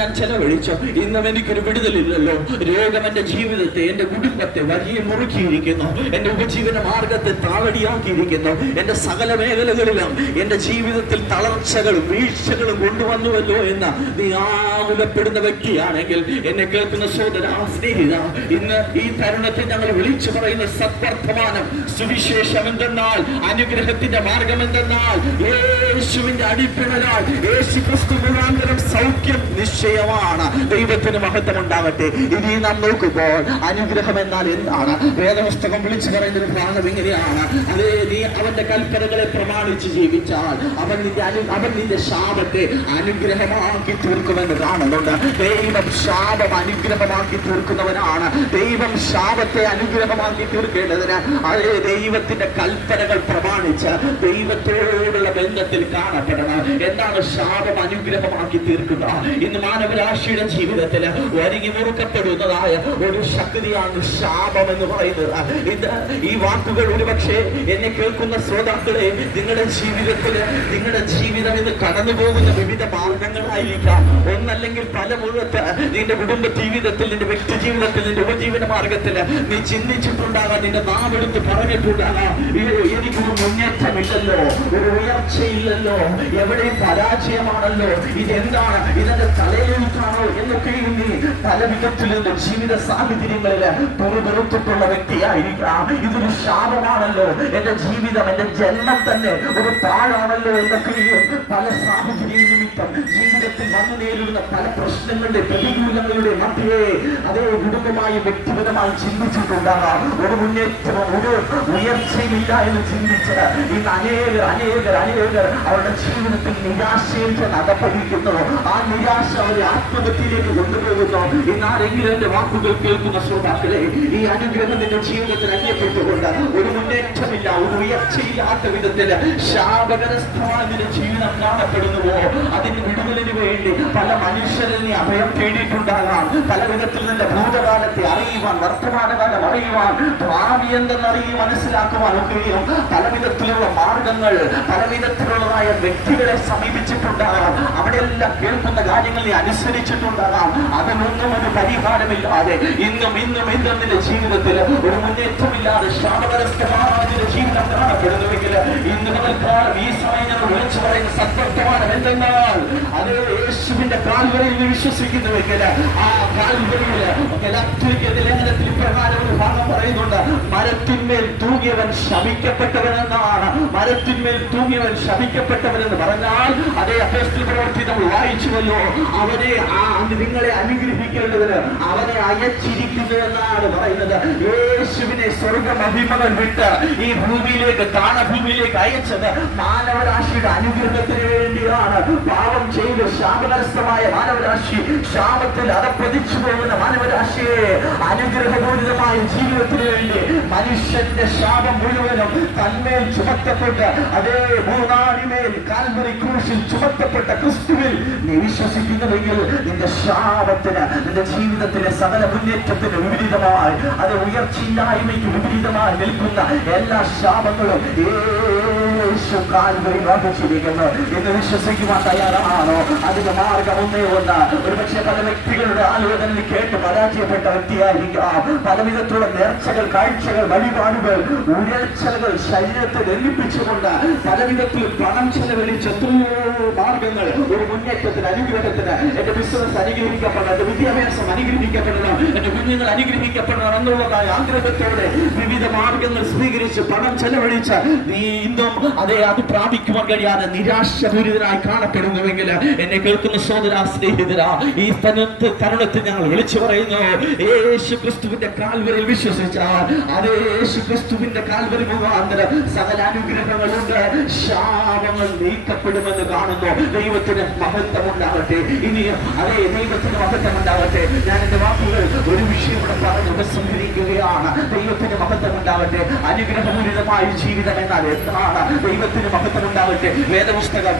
ഞാൻ ചെലവഴിച്ചു. ഇന്നും എനിക്കൊരു വിടുതലില്ലല്ലോ. രോഗം എന്റെ ജീവിതത്തെ, എന്റെ കുടുംബത്തെ വലിയ മുറുക്കിയിരിക്കുന്നു. എന്റെ ഉപജീവന മാർഗത്തെ താവടിയാക്കിയിരിക്കുന്നു. എന്റെ സകല മേഖലകളിലും എന്റെ ജീവിതത്തിൽ തളർച്ചകളും വീഴ്ചകളും കൊണ്ടുവന്നുവല്ലോ എന്ന് നീ ആകുലപ്പെടുന്ന വ്യക്തിയാണെങ്കിൽ എന്നെ കേൾക്കുന്ന സഹോദര, സ്നേഹിത, ഇന്ന് ഈ തരുണത്തിൽ ഞങ്ങൾ വിളിച്ചു പറയുന്ന സത്വർത്തമാനം സുവിശേഷം എന്തെന്നാൽ, അനുഗ്രഹത്തിന്റെ മാർഗം എന്തെന്നാൽ, യേശുവിന്റെ അടിപ്പിണരാൽ യേശു ക്രിസ്തു മുഖാന്തരം സൗഖ്യം നിശ്ചയമാണ്. ദൈവത്തിന് മഹത്വം ഉണ്ടാകട്ടെ. ഇനി നാം നോക്കുമ്പോൾ അനുഗ്രഹം എന്നാൽ എന്താണ്? വേദപുസ്തകം വിളിച്ചു പറയുന്ന ഒരു ഭാഗം ഇങ്ങനെയാണ്: അതേ, നീ അവന്റെ കൽപ്പനകളെ പ്രമാണിച്ച് ജീവിച്ചാൽ അവൻ നിന്റെ ശാപത്തെ അനുഗ്രഹമാക്കി തീർക്കുമെന്ന് കാണുന്നുണ്ട്. ദൈവം ശാപം അനുഗ്രഹമാക്കി തീർക്കുന്നവനാണ്. ദൈവം ശാപത്തെ അനുഗ്രഹമാക്കി തീർക്കേണ്ടതിന് അതേ ദൈവത്തിന്റെ കൽപ്പനകൾ പ്രമാണിച്ച് ദൈവത്തോടുള്ള ബന്ധത്തിൽ കാണപ്പെടണം. എന്താണ് ശാപം അനുഗ്രഹമാക്കി തീർക്കുക? ഇന്ന് മാനവരാശിയുടെ ജീവിതത്തിൽ ഒരുങ്ങി മുറുക്കപ്പെടുന്നതായ ഒരു ശക്തിയാണ് ശാപം എന്ന് പറയുന്നത്. ഇത് ഈ വാക്കുകൾ ഒരുപക്ഷെ എന്നെ കേൾക്കുന്ന ശ്രോതാക്കളെ, നിങ്ങളുടെ ജീവിതം ഇന്ന് കടന്നു പോകുന്ന വിവിധ മാർഗങ്ങളായിരിക്കാം. ഒന്നല്ലെങ്കിൽ പല മുഴുവത്ത് നിന്റെ കുടുംബ ജീവിതത്തിൽ, നിന്റെ വ്യക്തി ജീവിതത്തിൽ, നിന്റെ ഉപജീവന മാർഗത്തിൽ നീ ചിന്തിച്ചിട്ടുണ്ടാകാം, നിന്റെ നാവെടുത്ത് പറഞ്ഞിട്ടുണ്ടാകാം, എനിക്കൊരു മുന്നേറ്റമില്ലല്ലോ, ഒരു ഉയർച്ചയില്ലല്ലോ, എവിടെയും പരാജയമാണല്ലോ, ഇതെന്താണ്, ഇതെന്റെ തലയിലേക്കാണോ എന്നൊക്കെയും നീ പല വിധത്തിലുള്ള ജീവിത സാഹചര്യങ്ങളിൽ പുറത്തുള്ള വ്യക്തിയായിരിക്കാം. ഇതൊരു ശാപമാണല്ലോ, എന്റെ ജീവിതം, എന്റെ ജന്മം തന്നെ ഒരു പാഴാണല്ലോ എന്നൊക്കെയും പല സാഹചര്യ നിമിത്തം ജീവിതത്തിൽ വന്നു നേരിടുന്ന പല പ്രശ്നങ്ങളുടെ പ്രതികൂലങ്ങളുടെ മധ്യേ അതേ കുടുംബമായി വ്യക്തിപരമായി ചിന്തിച്ചിട്ടുണ്ടാകാം. ഒരു മുന്നേറ്റമോ ഒരു ഉയർച്ചയില്ല എന്ന് ചിന്തിച്ച് ഇന്ന് അനേകർ അവരുടെ ജീവിതത്തിൽ നിരാശയിൽ അകപ്പെട്ടിരിക്കുന്നു. ആ നിരാശ അവരെ ആത്മഹത്യയിലേക്ക് കൊണ്ടുപോകുന്നു. ഇന്ന് ആരെങ്കിലും എന്റെ വാക്കുകൾ കേൾക്കുന്ന ശ്രോതാക്കളെ, ഈ അനുഗ്രഹം നിന്റെ ജീവിതത്തിൽ അന്യപ്പെട്ടുകൊണ്ട് ഒരു മുന്നേറ്റമില്ല, ഒരു ഉയർച്ചയില്ലാത്ത വിധത്തിൽ ശാപകരസ്ഥമായ ജീവിതം കാണപ്പെടുന്നുവോ, അതിന് വിടുതലിന് വേണ്ടി പല മനുഷ്യരിൽ നീ അഭയം തേടിയിട്ടുണ്ടാകാം. പല വിധത്തിൽ നിന്റെ ഭൂതകാലത്തെ അറിയുവാൻ, വർത്തമാനകാലം അറിയുവാൻ, ഭാവി എന്തെന്നറിയും മനസ്സിലാക്കുവാൻ ഒക്കെയും പല വിധത്തിലുള്ള മാർഗങ്ങൾ, പല വിധത്തിലുള്ളതായ വ്യക്തികളെ സമീപിച്ചിട്ടുണ്ടാകാം. അവിടെയെല്ലാം കേൾക്കുന്ന കാര്യങ്ങൾ നീ അനുസരിച്ചിട്ടുണ്ടാകാം. അതിനൊന്നും ഒരു പരിഹാരമില്ലാതെ ഇന്നും നിന്റെ ജീവിതത്തിൽ ഒരു മുന്നേറ്റമില്ലാതെ ശാപകരസ്ഥമായ ജീവിതം കാണപ്പെടുന്നുവെങ്കിൽ ഇന്ന് മുതൽക്കാലം ഈ സമയം ഞങ്ങൾ വിളിച്ചു പറയുന്ന സത്വർത്തമാനം എന്തെന്നാൽ, അത് യേശുവിന്റെ കാൽവരിയിൽ വിശ്വസിക്കുന്നുവെങ്കിൽ ആ കാൽവരിയിൽ ലേഖനത്തിൽ ഇപ്രകാരം ഒരു ഭാഗം പറയുന്നുണ്ട്: മരത്തിന്മേൽ തൂങ്ങിയവൻ ശപിക്കപ്പെട്ടവനെന്നാണ്. മരത്തിന്മേൽ തൂങ്ങിയവൻ ശപിക്കപ്പെട്ടവനെന്ന് പറഞ്ഞാൽ അതേ അപ്പോസ്തല പ്രവൃത്തി നമ്മൾ വായിച്ചുവല്ലോ, അവനെ നിങ്ങളെ അനുഗ്രഹിക്കേണ്ടതിന് അവനെ അയച്ചിരിക്കുന്നു എന്നാണ് പറയുന്നത്. യേശുവിനെ സ്വർഗമഹിമകൾ വിട്ട് ഈ ഭൂമിയിലേക്ക്, താണഭൂമിയിലേക്ക് അയച്ചത് മാനവരാശിയുടെ അനുഗ്രഹത്തിന് വേണ്ടിയാണ്. പാപം ചെയ്ത് ശാപകരസ്ഥമായ മാനവരാശി, ശാപത്തിൽ അതപ്പതിച്ചു പോകുന്ന മാനവരാശിയെ അനുഗ്രഹപൂരിതമായ ജീവിതത്തിന് വേണ്ടി മനുഷ്യന്റെ ശാപം മുഴുവനും തന്മേൽ ചുമത്തപ്പെട്ട് അതേ മൂന്നാടിമേൽ കാൽവരി ക്രൂശിൽ ചുമത്തപ്പെട്ട ക്രിസ്തുവിൽ നീ വിശ്വസിക്കുന്നുവെങ്കിൽ നിന്റെ ശാപത്തിന്, നിന്റെ ജീവിതത്തിലെ സകല മുന്നേറ്റത്തിന് വിപരീതമായി, അത് ഉയർച്ചയില്ലായ്മയ്ക്ക് വിപരീതമായി നിൽക്കുന്ന എല്ലാ ശാപങ്ങളും യേശു കാൽവരി ബാധിച്ചിരിക്കുന്നു എന്ന് വിശ്വസിക്കുവാൻ തയ്യാറാണോ? അതിന്റെ മാർഗം ഒന്നേ ഒന്ന്. ഒരുപക്ഷെ പല വ്യക്തികളുടെ ആലോചനയിൽ കേട്ട് പരാജയപ്പെട്ട വ്യക്തിയായിരിക്കാം. പലവിധത്തിലുള്ള നേർച്ചകൾ, കാഴ്ചകൾ, വഴിപാടുകൾ, ഉയർച്ചകൾ ശരീരത്തെ ദണ്ഡിപ്പിച്ചുകൊണ്ട് പലവിധത്തിൽ പണം ചെലവഴിച്ച് എത്രയോ മാർഗങ്ങൾ ഒരു മുന്നേറ്റത്തിന്, അനുഗ്രഹത്തിന്, എന്റെ ബിസിനസ് അനുഗ്രഹിക്കപ്പെടണം, എന്റെ വിദ്യാഭ്യാസം അനുഗ്രഹിക്കപ്പെടണം, എന്റെ കുഞ്ഞുങ്ങൾ അനുഗ്രഹിക്കപ്പെടണം എന്നുള്ളതായ ആഗ്രഹത്തോടെ വിവിധ മാർഗങ്ങൾ സ്വീകരിച്ച് പണം ചെലവഴിച്ച് നീ ഇന്നും അത് പ്രാപിക്കുവാൻ കഴിയാതെ നിരാശപൂരിതനായി കാണപ്പെടുന്നുവെങ്കിൽ എന്നെ കേൾക്കുന്ന സഹോദര, സ്നേഹിതര, ഈ തരുണത്തിൽ ഞങ്ങൾ വിളിച്ചു പറയുന്നു: യേശു ക്രിസ്തുവിന്റെ കാൽവരിയിൽ വിശ്വസിച്ചാൽ അതേ യേശു ക്രിസ്തുവിന്റെ കാൽവരി മുഖാന്തരം സകല അനുഗ്രഹങ്ങളുണ്ട്, ശാപങ്ങൾ നീക്കപ്പെടുമെന്ന് കാണുന്നു. ദൈവത്തിന് മഹത്വം ഉണ്ടാകട്ടെ. ഇനിയും അതേ ദൈവത്തിന് മഹത്വം ഉണ്ടാകട്ടെ. ഞാൻ എന്റെ വാക്കുകൾ ഒരു വിഷയം ഇവിടെ പറഞ്ഞ് ഉപസംഹരിക്കുകയാണ്. ദൈവത്തിന് മഹത്വം ഉണ്ടാകട്ടെ. അനുഗ്രഹപൂരിതമായ ജീവിതം എന്നാൽ എന്താണ്? ദൈവത്തിന് മഹത്വം ഉണ്ടാകട്ടെ. വേദപുസ്തകം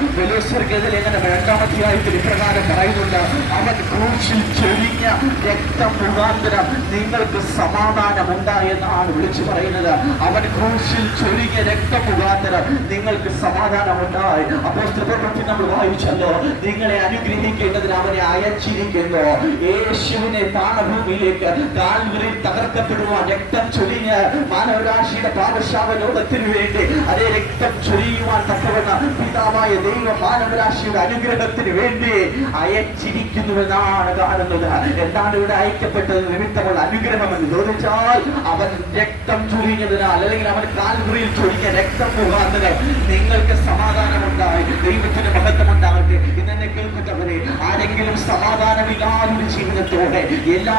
ലേഖനം 2-ാം അധ്യായത്തിൽ ഇപ്രകാരം പറയുന്നുണ്ട്: അവൻ ക്രൂശിൽ ചൊരിഞ്ഞ രക്തം മുഖാന്തരം നിങ്ങൾക്ക് സമാധാനം ഉണ്ടായെന്നാണ് വിളിച്ചു പറയുന്നത്. അവൻ ക്രൂശിൽ ചൊരിഞ്ഞ രക്തം മുഖാന്തരം നിങ്ങൾക്ക് സമാധാനം ഉണ്ടായി. അപ്പോസ്തലപ്രവൃത്തി നമ്മൾ വായിച്ചല്ലോ, നിങ്ങളെ അനുഗ്രഹിക്കേണ്ടതിന് അവനെ അയച്ചിരിക്കുന്നു. യേശുവിനെ താണഭൂമിയിലേക്ക് കാൽവരിയിൽ തകർക്കപ്പെടുവാൻ രക്തം ചൊരിഞ്ഞ് മാനവരാശിയുടെ പാപശാപ ലോകത്തിന് വേണ്ടി അതേ രക്തം ചൊരിയുവാൻ തക്കവണ്ണം പിതാവായ ദൈവം മാനവരാശിയുടെ അനുഗ്രഹത്തിന് വേണ്ടി അയച്ചിരിക്കുന്നുവെന്നാണ് കാണുന്നത്. എന്താണ് ഇവിടെ അയക്കപ്പെട്ടത് നിമിത്തമുള്ള അനുഗ്രഹം എന്ന് ചോദിച്ചാൽ, അവൻ രക്തം ചൊരിഞ്ഞതിനാൽ അല്ലെങ്കിൽ അവൻ കാൽവരിയിൽ ചൊരിഞ്ഞ രക്തം മുഖാന്തരം നിങ്ങൾക്ക് സമാധാനമുണ്ടായി. ദൈവത്തിന് മഹത്വമുണ്ടാകട്ടെ. ഇന്നെന്നെ കേൾക്കുന്നവരെ, ആരെങ്കിലും സമാധാനമില്ലാതൊരു ജീവിതത്തോടെ എല്ലാ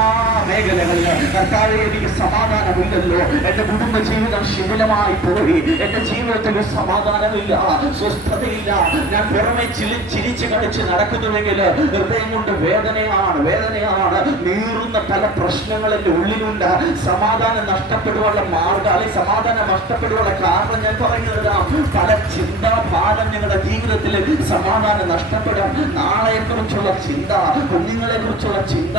മേഖലകളിലും കർത്താവേ എനിക്ക് സമാധാനമില്ലല്ലോ, എന്റെ കുടുംബ ജീവിതം ശിഥിലമായി പോയി, എന്റെ ജീവിതത്തിൽ സമാധാനമില്ല, സ്വസ്ഥതയില്ല, ഞാൻ പുറമെ ചിരിച്ച് കളിച്ച് നടക്കുന്നുവെങ്കിൽ ഹൃദയം കൊണ്ട് വേദനയാണ്, നീറുന്ന പല പ്രശ്നങ്ങൾ എന്റെ ഉള്ളിലുണ്ട്. സമാധാനം നഷ്ടപ്പെടുവാനുള്ള മാർഗം അല്ലെങ്കിൽ സമാധാനം നഷ്ടപ്പെടുവാനുള്ള കാരണം ഞാൻ പറയുന്നതാണ്, പല ചിന്താഭാരം നിങ്ങളുടെ ജീവിതത്തിൽ സമാധാനം നഷ്ടപ്പെടാം. നാളെയെ കുറിച്ചുള്ള ചിന്ത, കുഞ്ഞുങ്ങളെ കുറിച്ചുള്ള ചിന്ത,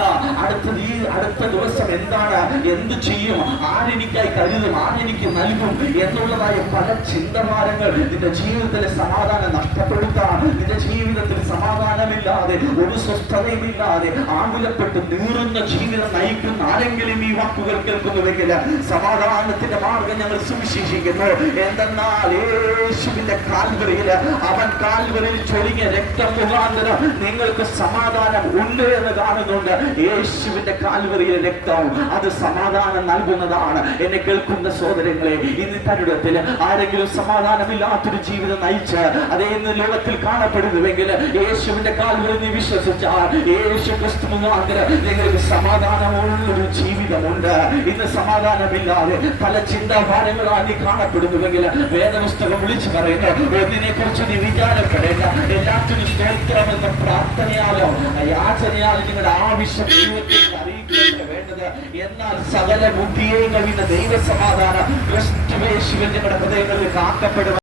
അടുത്ത ദിവസം എന്താണ്, എന്ത് ചെയ്യും, ആരെനിക്കായി കരുതും, ആരെനിക്ക് നൽകും എന്നുള്ളതായ പല ചിന്തഭാരങ്ങൾ നിന്റെ ജീവിതത്തിലെ സമാധാനം നഷ്ടപ്പെടുത്താം. നിന്റെ ജീവിതത്തിൽ സമാധാനമില്ലാതെ ഒരു സ്വസ്ഥതയുമില്ലാതെ ആകുലപ്പെട്ട് നീറുന്ന ജീവിതം നയിക്കുന്ന ആരെങ്കിലും ഈ വാക്കുകൾ കേൾക്കുന്നുവെങ്കിൽ സമാധാനത്തിന്റെ മാർഗം ഞങ്ങൾ സുവിശേഷിക്കുന്നു. എന്തെന്നാൽ യേശുവിന്റെ കാൽവരിയിൽ, അവൻ കാൽവരിയിൽ ചൊരിഞ്ഞ രക്തം മുഖാന്തരം നിങ്ങൾക്ക് സമാധാനം ഉണ്ട് എന്ന് കാണുന്നുണ്ട്. യേശുവിന്റെ കാൽവരിയിലെ രക്തം അത് സമാധാനം നൽകുന്നതാണ്. എന്നെ കേൾക്കുന്ന സഹോദരങ്ങളെ, ഇന്ന് തരുടത്തിൽ ആരെങ്കിലും സമാധാനമില്ലാത്തൊരു ജീവിതം നയിച്ച് അതേ ഇന്ന് ലോകത്തിൽ കാണപ്പെടുന്നുവെങ്കിൽ യേശുവിന്റെ കാൽവരിൽ നീ വിശ്വസിച്ചാൽ യേശു ക്രിസ്തു മുഖാന്തരം നിങ്ങൾക്ക് സമാധാനമുള്ളൊരു ജീവിതമുണ്ട്. ഇന്ന് സമാധാനമില്ലാതെ പല ചിന്താഭാരങ്ങളാണ് നീ കാണപ്പെടുന്നുവെങ്കിൽ വേദപുസ്തകം വിളിച്ചു പറയുന്നു, ഒന്നിനെ കുറിച്ച് നീ വിചാരപ്പെടേണ്ട, എല്ലാത്തിനും സ്തോത്രമെന്ന പ്രാർത്ഥനയാലോ യാചനയാലോ നിങ്ങളുടെ ആവശ്യം അറിയിക്കുകയാണ് വേണ്ടത്. എന്നാൽ സകല ബുദ്ധിയെയും കഴിയുന്ന ദൈവസമാധാനം ക്രിസ്തുയേശുവിൽ നിങ്ങളുടെ ഹൃദയങ്ങളിൽ കാക്കപ്പെടും.